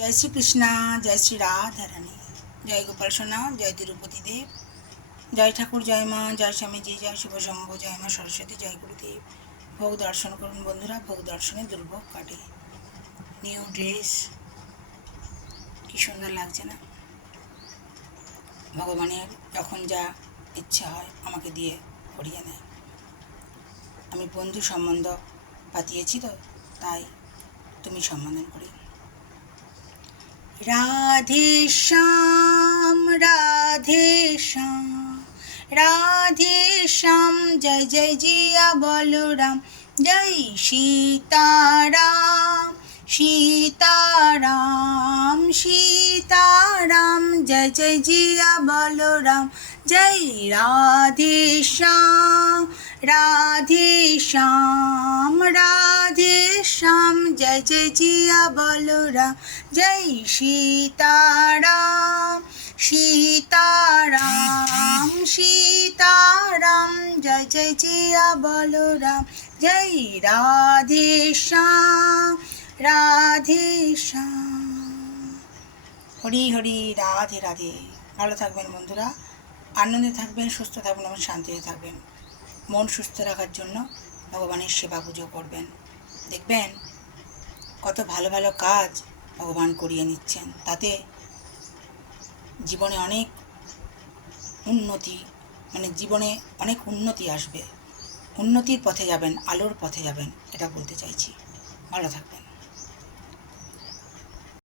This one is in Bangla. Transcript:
जय श्री कृष्णा, जय श्री राधा रानी, जय गोपाल सोना, जय तिरुपति देव, जय ठाकुर, जय माँ, जय स्वामी जी, जय शुभ शंभु, जय माँ सरस्वती, जय गुरुदेव। भोग दर्शन করুন বন্ধুরা, ভোগ দর্শনে দুর্ভোগ কাটে। নিউ ড্রেস কি সুন্দর লাগছে না? ভগবানের যখন যা ইচ্ছে হয় আমাকে দিয়ে করিয়ে নেয়। আমি বন্ধু সম্বন্ধ পাতিয়েছি তো, তাই তুমি সম্বোধন করি। राधे श्याम राधे श्याम राधे श्याम, जय जय जिया बलराम, जय सीताराम सीताराम सीताराम, जय जय जिया बलराम, जय राधे श्याम राधे श्याम राधे श्याम, जय जय जिया बलराम, जय सीताराम सीताराम सीताराम, जय जय जिया बलराम, जय राधे श्याम राधे श्याम। हरि हरि राधे राधे। ভালো থাকবেন বন্ধুরা, আনন্দে থাকবেন, সুস্থ থাকবেন এবং শান্তিতে থাকবেন। মন সুস্থ রাখার জন্য ভগবানের সেবা পুজো করবেন, দেখবেন কত ভালো ভালো কাজ ভগবান করিয়ে নিচ্ছেন। তাতে জীবনে অনেক উন্নতি, জীবনে অনেক উন্নতি আসবে। উন্নতির পথে যাবেন, আলোর পথে যাবেন, এটা বলতে চাইছি। ভালো থাকবেন।